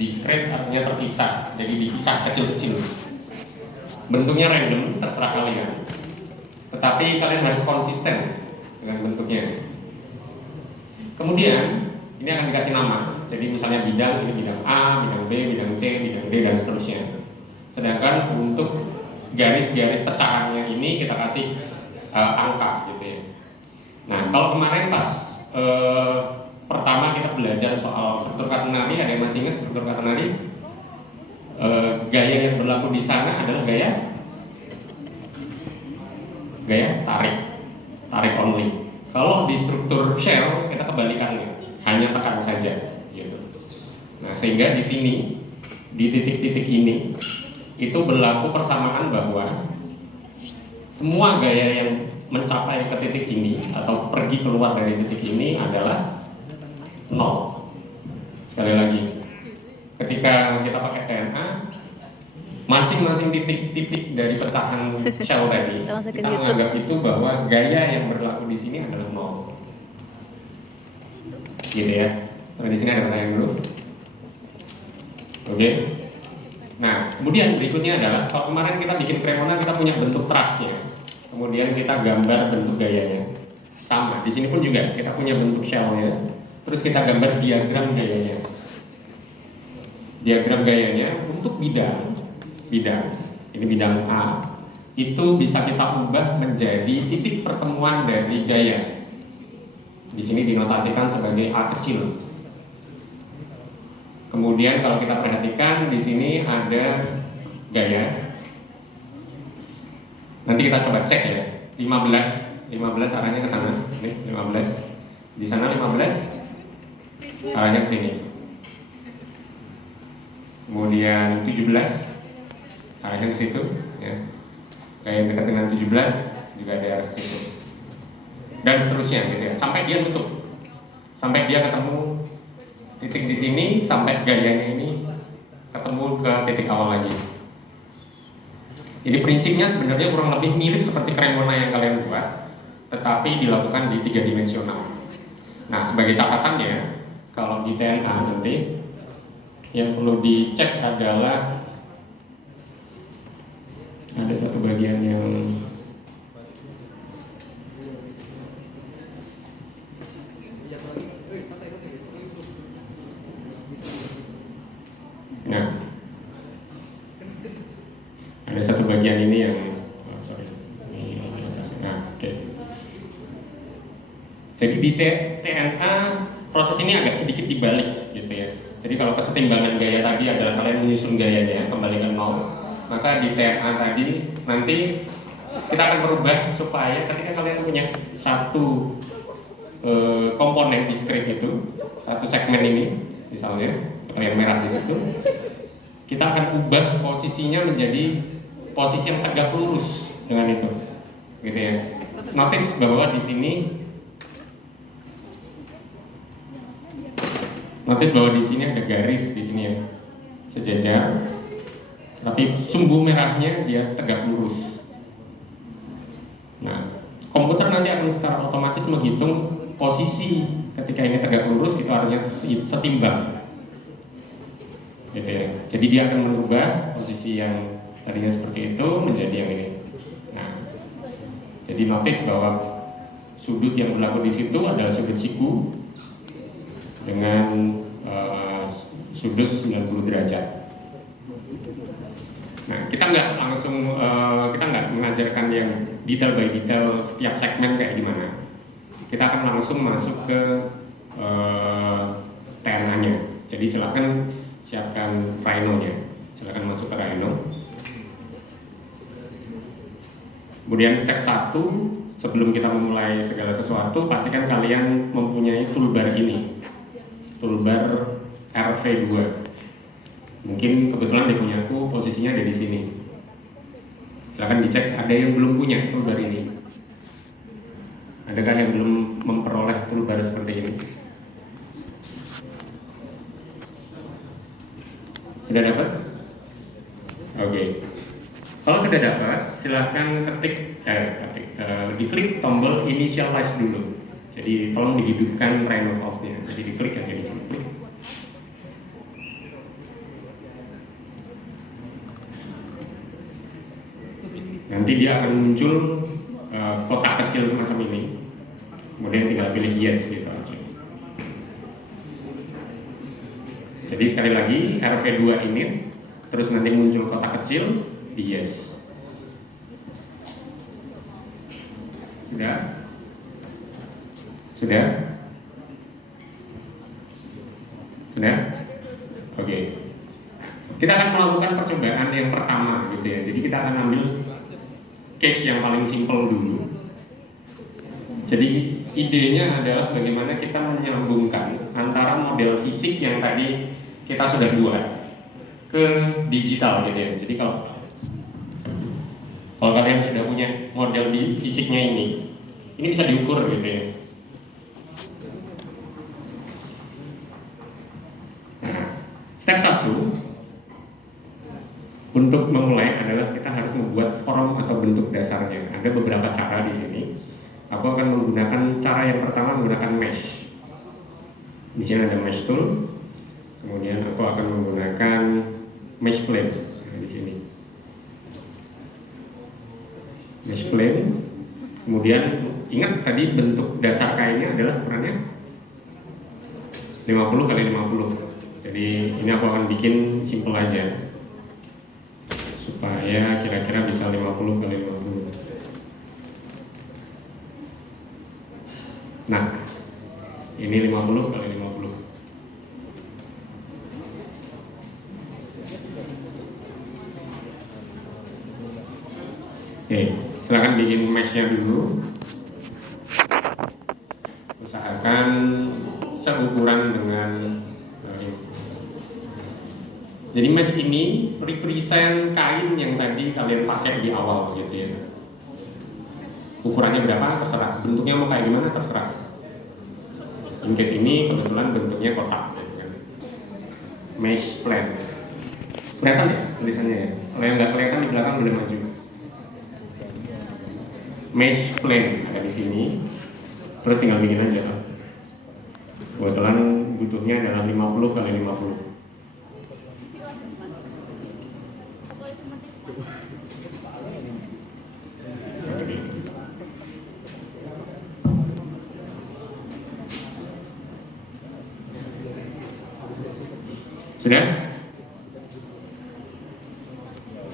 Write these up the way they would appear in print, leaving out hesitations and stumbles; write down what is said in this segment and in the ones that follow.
Discrete artinya terpisah, jadi dipisah kecil-kecil. Bentuknya random, terserah kalian. Tetapi kalian harus konsisten dengan bentuknya. Kemudian ini akan dikasih nama. Jadi misalnya bidang, ini bidang A, bidang B, bidang C, bidang D, dan seterusnya. Sedangkan untuk garis-garis pecahannya ini kita kasih angka gitu ya. Nah, kalau kemarin pas pertama kita belajar soal struktur katenari, ada yang masih ingat struktur katenari? Gaya yang berlaku di sana adalah gaya tarik only. Kalau di struktur shell kita kebalikannya, hanya tekan saja gitu. Nah, sehingga di sini di titik-titik ini itu berlaku persamaan bahwa semua gaya yang mencapai ke titik ini atau pergi keluar dari titik ini adalah 0. Sekali lagi, ketika kita pakai DNA, masing-masing titik-titik dari pecahan shell tadi kita menganggap itu bahwa gaya yang berlaku di sini adalah 0. Gitu ya. Sampai di sini ada pertanyaan dulu. Oke. Nah, kemudian berikutnya adalah kalau kemarin kita bikin Cremona, kita punya bentuk trustnya, kemudian kita gambar bentuk gayanya. Sama, di sini pun juga kita punya bentuk shellnya, terus kita gambar diagram gayanya. Diagram gayanya untuk bidang, ini bidang A, itu bisa kita ubah menjadi titik pertemuan dari gaya. Di sini dinotasikan sebagai A kecil. Kemudian kalau kita perhatikan di sini ada gaya. Nanti kita coba cek ya. 15 arahnya ke sana. Nih, 15. Di sana 15 arahnya ke sini. Kemudian 17 arahnya ke situ ya. Gaya dekat dengan 17 juga ada arah ke situ. Dan seterusnya gitu ya. Sampai dia nutup. Sampai dia ketemu titik di sini, sampai gayanya ini ketemu ke titik awal lagi. Jadi prinsipnya sebenarnya kurang lebih mirip seperti Cremona yang kalian buat, tetapi dilakukan di 3 dimensional. Nah, sebagai catatannya, kalau di DNA nanti yang perlu dicek adalah ada satu bagian yang ada satu bagian ini yang Jadi di TNA proses ini agak sedikit dibalik gitu ya. Jadi kalau kesetimbangan gaya tadi adalah kalian menyusun gayanya kembali ke 0, maka di TNA tadi nanti kita akan merubah supaya ketika kalian punya satu komponen di script itu, satu segmen ini misalnya yang merah di situ, kita akan ubah posisinya menjadi posisi yang tegak lurus dengan itu, gitu ya. Notice bahwa di sini, ada garis di sini ya, sejajar, tapi sumbu merahnya dia tegak lurus. Nah, komputer nanti akan secara otomatis menghitung posisi ketika ini tegak lurus itu artinya setimbang. Gitu ya. Jadi dia akan merubah posisi yang tadinya seperti itu menjadi yang ini. Nah, jadi notice bahwa sudut yang berlaku di situ adalah sudut siku dengan sudut 90 derajat. Nah, kita nggak mengajarkan yang detail by detail setiap segmen kayak gimana. Kita akan langsung masuk ke TNA-nya. Jadi silakan siapkan Rhino-nya. Silakan masuk ke Rhino. Kemudian step 1, sebelum kita memulai segala sesuatu, pastikan kalian mempunyai toolbar ini. Toolbar RV2. Mungkin kebetulan di punya aku posisinya ada di sini. Silakan dicek, ada yang belum punya toolbar ini. Adakah yang belum memperoleh toolbar seperti ini? Sudah dapat? Oke. Kalau sudah dapat, silahkan diklik tombol initialize dulu. Jadi tolong dihidupkan Rhino off-nya. Jadi diklik yang ini. Nanti dia akan muncul kotak kecil semacam ini. Kemudian tinggal pilih yes gitu aja. Jadi sekali lagi RP2 ini terus nanti muncul kotak kecil di yes. Sudah? Sudah? Sudah? Oke. Kita akan melakukan percobaan yang pertama gitu ya. Jadi kita akan ambil case yang paling simpel dulu. Jadi idenya adalah bagaimana kita menyambungkan antara model fisik yang tadi kita sudah buat ke digital gitu ya. Jadi kalau kalian sudah punya model di fisiknya ini bisa diukur gitu ya. Nah, step 1 untuk memulai adalah kita harus membuat form atau bentuk dasarnya. Ada beberapa cara di sini. Aku akan menggunakan cara yang pertama menggunakan mesh. Di sini ada mesh tool. Kemudian aku akan menggunakan mesh plane. Nah, di sini. Mesh plane. Kemudian ingat tadi bentuk dasar kainnya adalah ukurannya 50 kali 50. Jadi ini aku akan bikin simple aja supaya kira-kira bisa 50 kali 50. Nah, ini 50 kali 50. Oke, silakan bikin mesh-nya dulu. Usahakan seukuran dengan jadi mesh ini represent kain yang tadi kalian pakai di awal gitu ya. Ukurannya berapa terserah, bentuknya mau kayak gimana terserah. Bingkit ini kebetulan bentuknya kotak gitu kan. Mesh plane. Kelihatan ya tulisannya ya? Kalau yang nggak kelihatan di belakang boleh maju. Mesh plane ada di sini. Terus tinggal bikin aja. Kebetulan butuhnya adalah 50 kali 50. Sudah?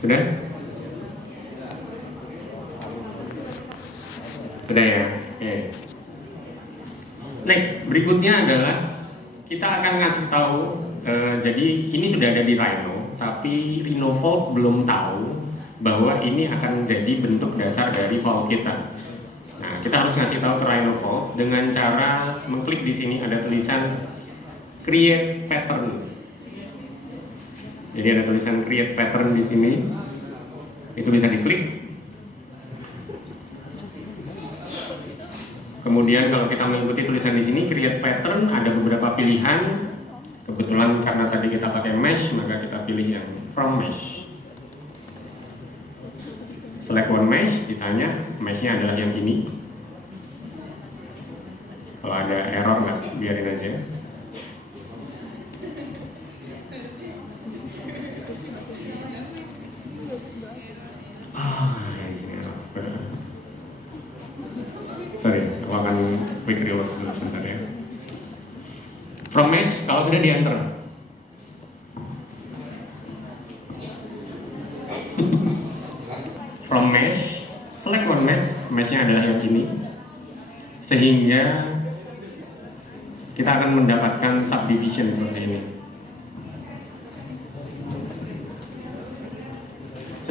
Sudah? Sudah ya? Oke. Next, berikutnya adalah kita akan ngasih tahu jadi ini sudah ada di Rhino, tapi Rhinovault belum tahu bahwa ini akan menjadi bentuk dasar dari vault kita. Nah, kita harus ngasih tahu ke Rhinovault dengan cara mengklik di sini ada tulisan Create Pattern. Jadi ada tulisan Create Pattern di sini, itu bisa diklik. Kemudian kalau kita mengikuti tulisan di sini Create Pattern, ada beberapa pilihan. Kebetulan karena tadi kita pakai mesh, maka kita pilih yang From Mesh. Select one mesh, ditanya meshnya adalah yang ini. Kalau ada error nggak, biarin aja. Sorry, aku akan quick reload dulu sebentar ya. From mesh, kalau sudah di enter. From mesh, select one mesh, meshnya adalah yang ini. Sehingga kita akan mendapatkan subdivision seperti ini.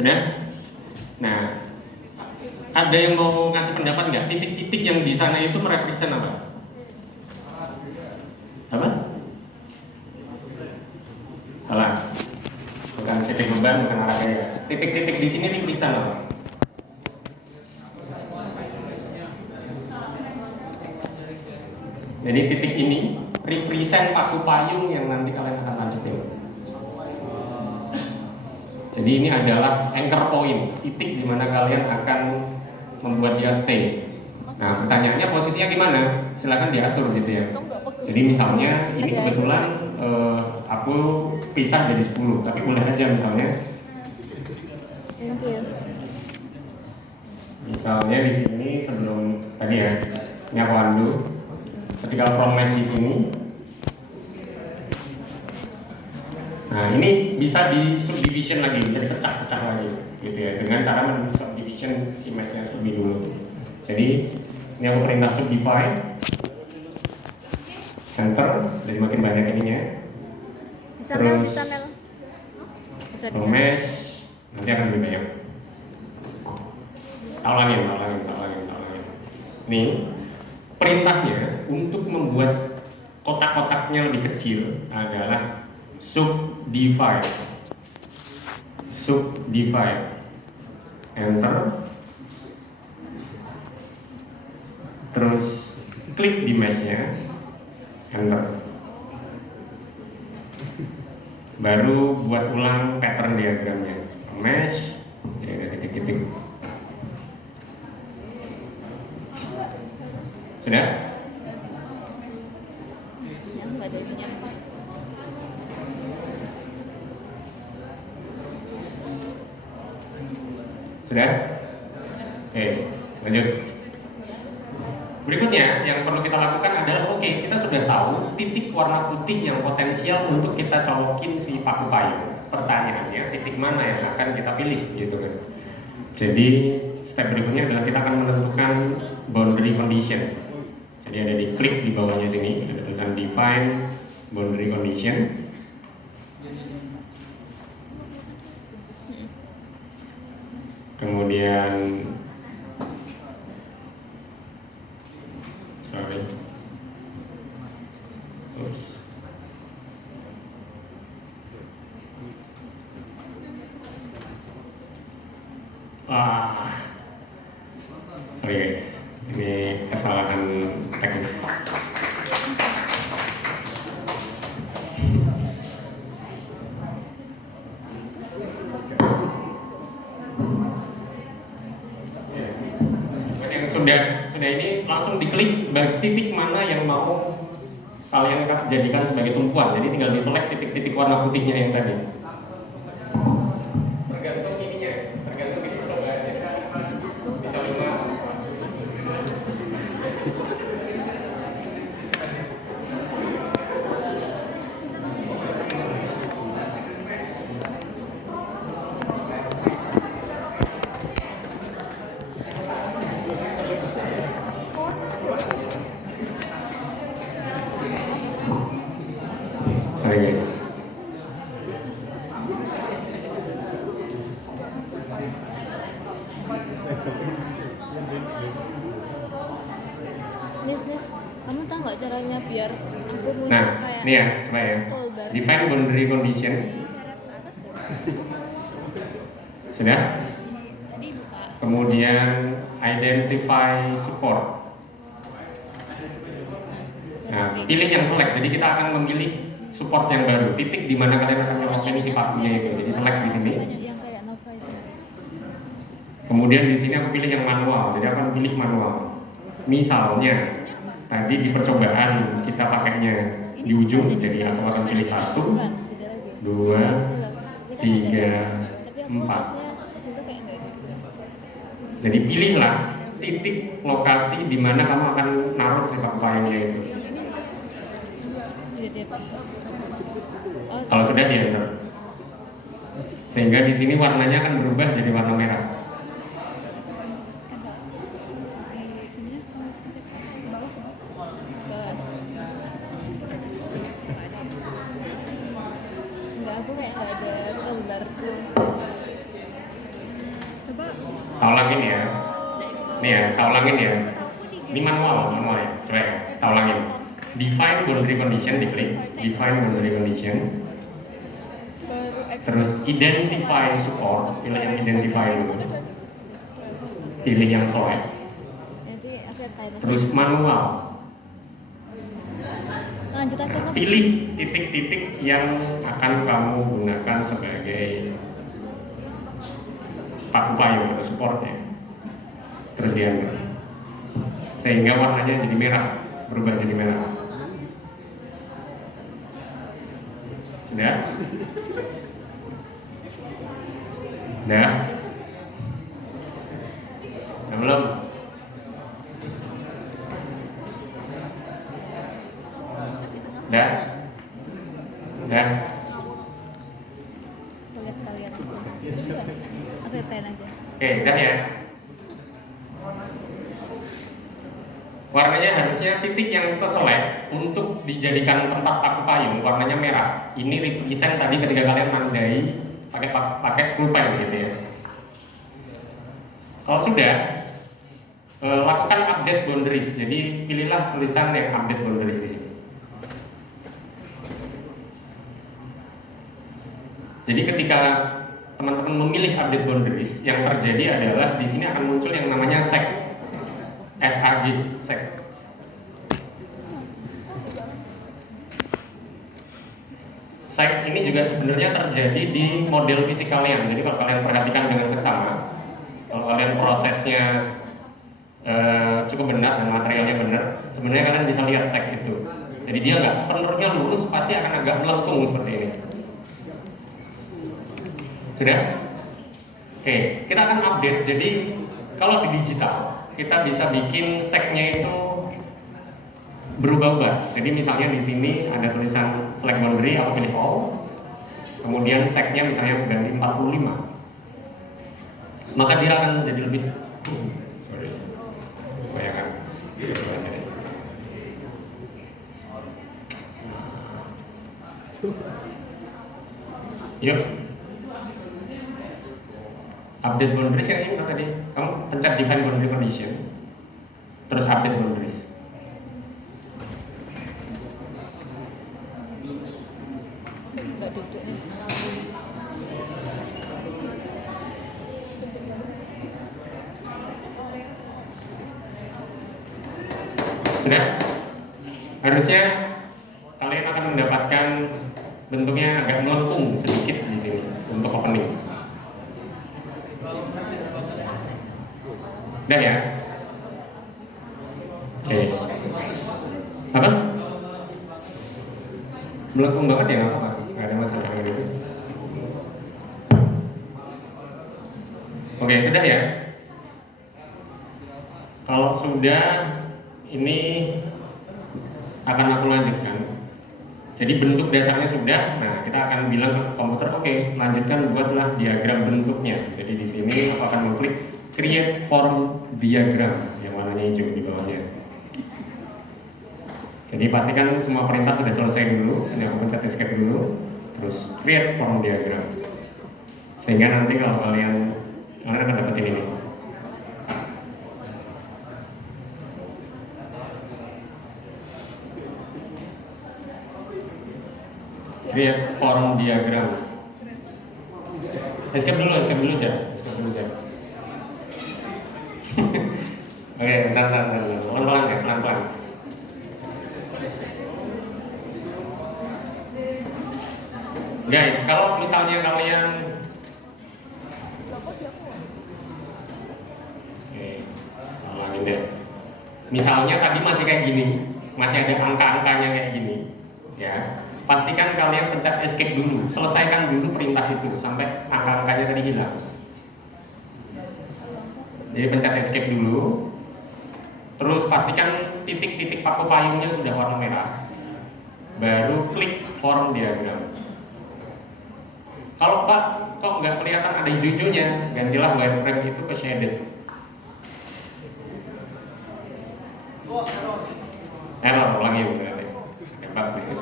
Sudah? Nah, ada yang mau ngasih pendapat nggak? Titik-titik yang di sana itu merepresent apa? Apa? Salah. Bukan titik beban, bukan arah gaya. Titik-titik di sini represent apa? Jadi titik ini represent paku payung yang nanti kalian akan lanjutin. Jadi ini adalah anchor point, titik di mana kalian akan membuat dia stay. Nah, pertanyaannya posisinya gimana? Silakan diatur gitu ya. Jadi misalnya ini kebetulan aku pisah jadi 10, tapi boleh aja misalnya Misalnya di sini sebelum tadi ya, ini aku undo. Ketika from match di sini, nah ini bisa di subdivision lagi, bisa dipecah-pecah lagi, gitu ya, dengan cara men subdivision image-nya lebih dulu. Jadi ini aku perintah subdivide, enter, jadi makin banyak ininya. Bisa Terus Nel, bisa Nel. Bisa di sana. match, nanti akan lebih banyak. Talangin. Ini perintahnya untuk membuat kotak-kotaknya lebih kecil adalah subdivide, enter, terus klik di mesh-nya, enter, baru buat ulang pattern diagramnya, mesh, jadi ada titik-titik. Sudah? Ya, nggak ada isinya. Sudah? Oke, lanjut. Berikutnya yang perlu kita lakukan adalah kita sudah tahu titik warna putih yang potensial untuk kita colokin si paku payung. Pertanyaannya, titik mana yang akan kita pilih gitu kan. Jadi step berikutnya adalah kita akan menentukan boundary condition. Jadi ada di klik di bawahnya sini, ada tulisan define boundary condition. Kemudian ini kesalahan teknis. Sudah ini langsung diklik titik mana yang mau kalian jadikan sebagai tumpuan. Jadi tinggal di select titik-titik warna putihnya yang tadi. Tergantung ininya, tergantung ini percobaannya. Bisa 5. Nis, kamu tahu nggak caranya biar aku muncul Nah, kayak ini ya, coba ya. toolbar Define boundary condition. di syarat atas kan? Sudah? Tadi buka. Kemudian identify support. Nah, pilih yang select. Jadi kita akan memilih support yang baru. Titik di mana kalian akan nyolokin si pakunya itu. Jadi select di sini. Yang kayak Nova itu. Kemudian di sini aku pilih yang manual. Jadi aku akan pilih manual. Misalnya tadi di percobaan kita pakainya di ujung. Jadi aku akan pilih 1, 2, 3, 4. Jadi pilihlah titik lokasi di mana kamu akan naruh si paku payungnya itu. Kalau sudah di enter. Sehingga di sini warnanya akan berubah jadi warna merah. Enggak, aku kayak nggak ada toolbar tuh. Coba. Saya ulangin ya. Nih ya, saya ulangin ya. Ini manual ya. Coba ya, saya ulangin. Define boundary condition, diklik. Define boundary condition. Terus identify support, pilih yang identify dulu. Pilih yang select. Terus manual. Lanjut aja kan. Pilih titik-titik yang akan kamu gunakan sebagai paku payung atau supportnya. Terus diambil. Sehingga warnanya jadi merah, berubah jadi merah. Sudah? Sudah? Nah, Belum? Udah? Udah? Aku lihat kalian aja. Aku liatin aja. Oke, udah ya. Warnanya harusnya titik yang terselect untuk dijadikan tempat paku payung warnanya merah. Ini represent tadi ketika kalian mandai pakai pulpen gitu ya. Kalau sudah, lakukan update boundaries. Jadi pilihlah tulisan yang update boundaries di sini. Jadi ketika teman-teman memilih update boundaries, yang terjadi adalah di sini akan muncul yang namanya seg, SAG, seg. Seg ini juga sebenarnya terjadi di model fisik kalian. Jadi kalau kalian perhatikan dengan seksama, kalau kalian prosesnya cukup benar dan materialnya benar, sebenarnya kalian bisa lihat seg itu. Jadi dia nggak sepenuhnya lurus, pasti akan agak melengkung seperti ini. Sudah? Oke, kita akan update. Jadi kalau di digital, kita bisa bikin segnya itu berubah-ubah. Jadi misalnya di sini ada tulisan select boundary, aku pilih all. Kemudian segnya misalnya ganti 45. Maka dia akan jadi lebih bayangkan. Yuk. Update boundaries yang ini tadi, kamu pencet define boundary condition, terus update boundaries. Enggak duduk nih. Sudah? Harusnya kalian akan mendapatkan bentuknya agak melengkung sedikit di sini untuk opening. Udah ya? Oke. Apa? Melengkung banget ya, nggak apa-apa. Nggak ada masalah dengan itu. Oke, sudah ya? Kalau sudah, ini akan aku lanjutkan. Jadi bentuk dasarnya sudah, nah kita akan bilang ke komputer, oke, lanjutkan buatlah diagram bentuknya. Jadi di sini aku akan mengklik create form diagram yang warnanya hijau di bawahnya. Jadi pastikan semua perintah sudah selesai dulu. Ini aku pencet escape dulu, terus create form diagram. Sehingga nanti kalau kalian akan dapetin ini. Create form diagram. Escape dulu aja. Oke, bentar. Pelan-pelan ya, pelan-pelan. Guys, kalau misalnya kalian ulangin deh. Misalnya tadi masih kayak gini, masih ada angka-angkanya kayak gini, ya. Pastikan kalian pencet escape dulu, selesaikan dulu perintah itu sampai angka-angkanya tadi hilang. Jadi pencet escape dulu, terus pastikan titik-titik paku payungnya sudah warna merah, baru klik form diagram. Kalau Pak, kok nggak kelihatan ada hijau-hijaunya, gantilah wireframe itu ke shaded. Error lagi berarti. Hebat gitu.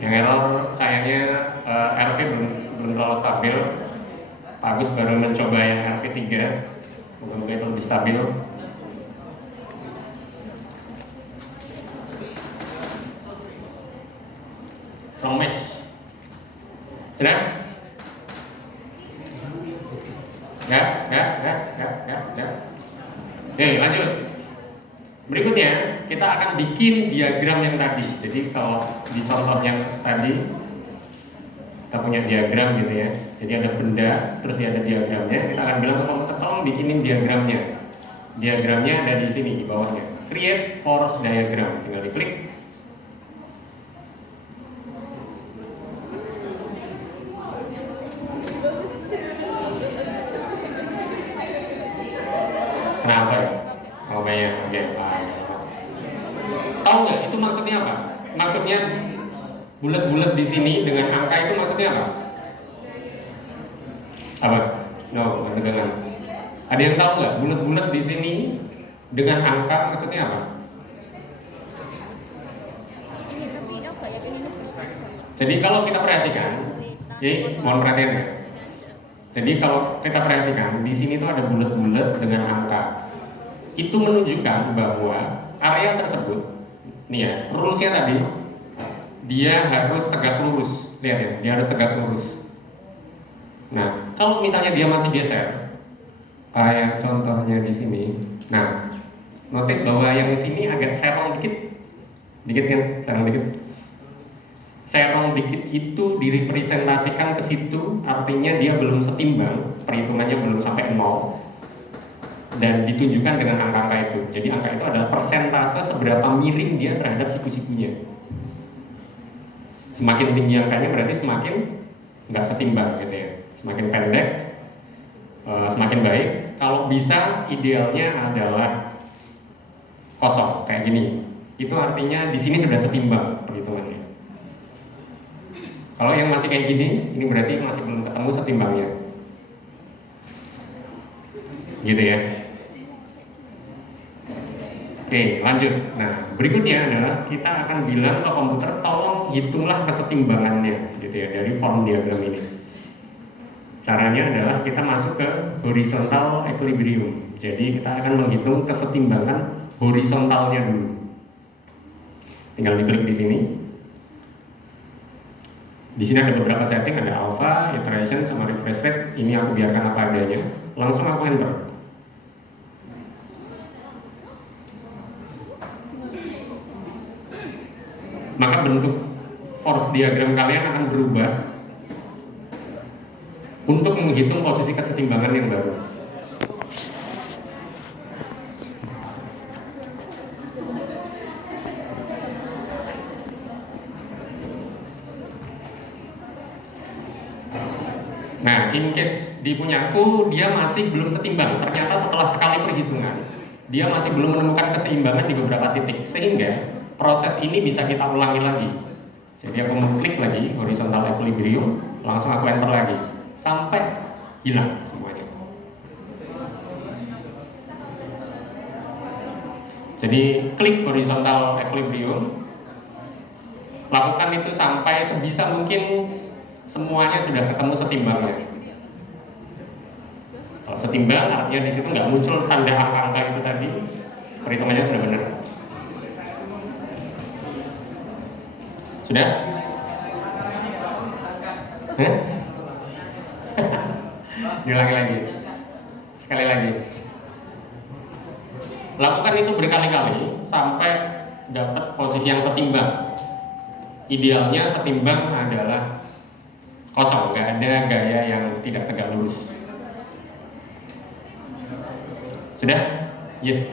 Yang error sayangnya RP belum terlalu stabil. Pak Agus baru mencoba yang RP 3, semoga itu lebih stabil. Wrong match. Sudah? Ya. Oke, lanjut. Berikutnya kita akan bikin diagram yang tadi. Jadi kalau di contoh yang tadi kita punya diagram gitu ya. Jadi ada benda, terus ada diagramnya. Kita akan bilang ke komputer tolong bikinin diagramnya. Diagramnya ada di sini di bawahnya. Create force diagram. Tinggal diklik. maksudnya bulat-bulat di sini dengan angka itu maksudnya apa? Apa? No, maksudnya dengan. Ada yang tahu nggak bulat-bulat di sini dengan angka maksudnya apa? Jadi kalau kita perhatikan, jadi mohon perhatian ya. Jadi kalau kita perhatikan di sini tuh ada bulat-bulat dengan angka. Itu menunjukkan bahwa area tersebut, nih ya, rulesnya tadi, dia harus tegak lurus. Lihat ya, dia harus tegak lurus. Nah, kalau misalnya dia masih geser, kayak contohnya di sini. Nah, notice bahwa yang di sini agak serong dikit kan, serong dikit. Serong dikit itu direpresentasikan ke situ, artinya dia belum setimbang, perhitungannya belum sampai 0, dan ditunjukkan dengan angka-angka itu. Jadi angka itu adalah persentase seberapa miring dia terhadap siku-sikunya. Semakin tinggi angkanya berarti semakin nggak setimbang gitu ya. Semakin pendek, semakin baik. Kalau bisa idealnya adalah kosong kayak gini. Itu artinya di sini sudah setimbang perhitungannya. Kalau yang masih kayak gini, ini berarti masih belum ketemu setimbangnya. Gitu ya. Oke, lanjut. Nah, berikutnya adalah kita akan bilang ke komputer tolong hitunglah kesetimbangannya gitu ya dari form diagram ini. Caranya adalah kita masuk ke horizontal equilibrium. Jadi kita akan menghitung kesetimbangan horizontalnya dulu. Tinggal diklik di sini. Di sini ada beberapa setting, ada alpha, iteration, sama refresh rate. Ini aku biarkan apa adanya. Langsung aku enter. Maka bentuk force diagram kalian akan berubah untuk menghitung posisi kesetimbangan yang baru. Nah, in case di punyaku dia masih belum setimbang. Ternyata setelah sekali perhitungan, dia masih belum menemukan keseimbangan di beberapa titik. Sehingga proses ini bisa kita ulangi lagi. Jadi aku klik lagi horizontal equilibrium, langsung aku enter lagi sampai hilang semuanya. Jadi klik horizontal equilibrium, lakukan itu sampai sebisa mungkin semuanya sudah ketemu setimbangnya. Kalau setimbang artinya di situ nggak muncul tanda angka-angka itu tadi, perhitungannya sudah benar. Sudah? Diulangi lagi. Sekali lagi. Lakukan itu berkali-kali sampai dapat posisi yang setimbang. Idealnya setimbang adalah kosong, nggak ada gaya yang tidak tegak lurus. Sudah? Yes.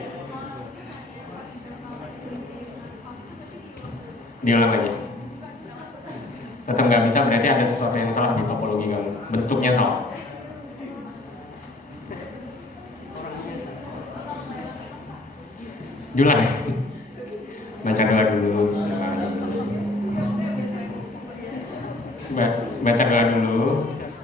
Diulang lagi. Tetap nggak bisa, berarti ada sesuatu yang salah di topologi kamu. Bentuknya salah. Diulang. Baca doa dulu. Baca doa dulu.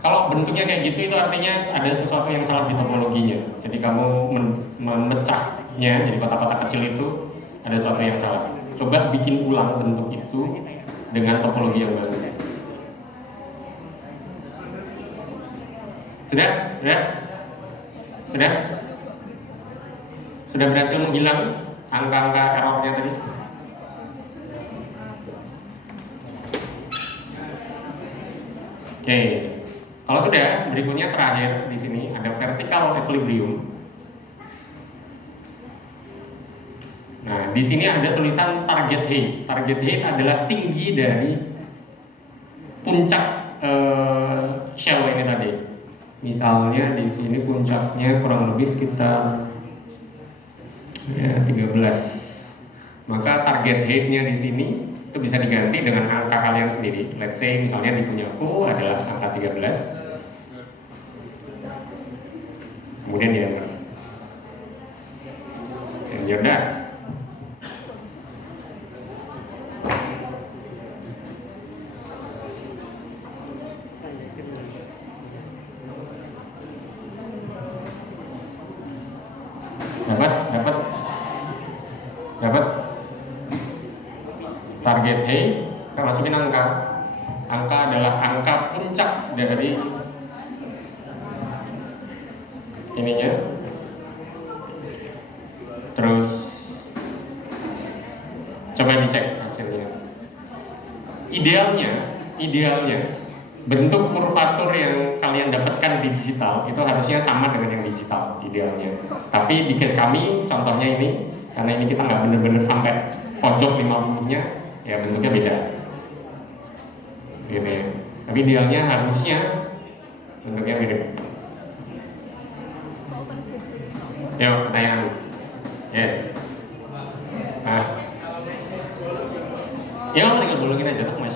Kalau bentuknya kayak gitu itu artinya ada sesuatu yang salah di topologinya. Jadi kamu memecahnya jadi kotak-kotak kecil itu ada sesuatu yang salah. Coba bikin ulang bentuk itu dengan topologi yang baru. Sudah? Sudah? Sudah? Sudah berhasil menghilang angka-angka errornya tadi? Oke, kalau sudah, berikutnya terakhir di sini ada vertical equilibrium. Nah, di sini ada tulisan target height. Target height adalah tinggi dari puncak shell ini tadi. Misalnya di sini puncaknya kurang lebih sekitar 13. Maka target height-nya di sini itu bisa diganti dengan angka kalian sendiri. Let's say misalnya di punyaku adalah angka 13. Kemudian di enter. Dan ya udah. target A, kita masukin angka. Angka adalah angka puncak dari ininya. Terus coba dicek hasilnya. Idealnya bentuk kurvatur yang kalian dapatkan di digital itu harusnya sama dengan yang digital idealnya. Tapi di case kami, contohnya ini, karena ini kita nggak bener-bener sampai pojok 50-nya, ya bentuknya beda. Gitu ya. Tapi idealnya harusnya bentuknya beda. Yuk, pertanyaan. Nah, ya tinggal bolongin aja tuh mas.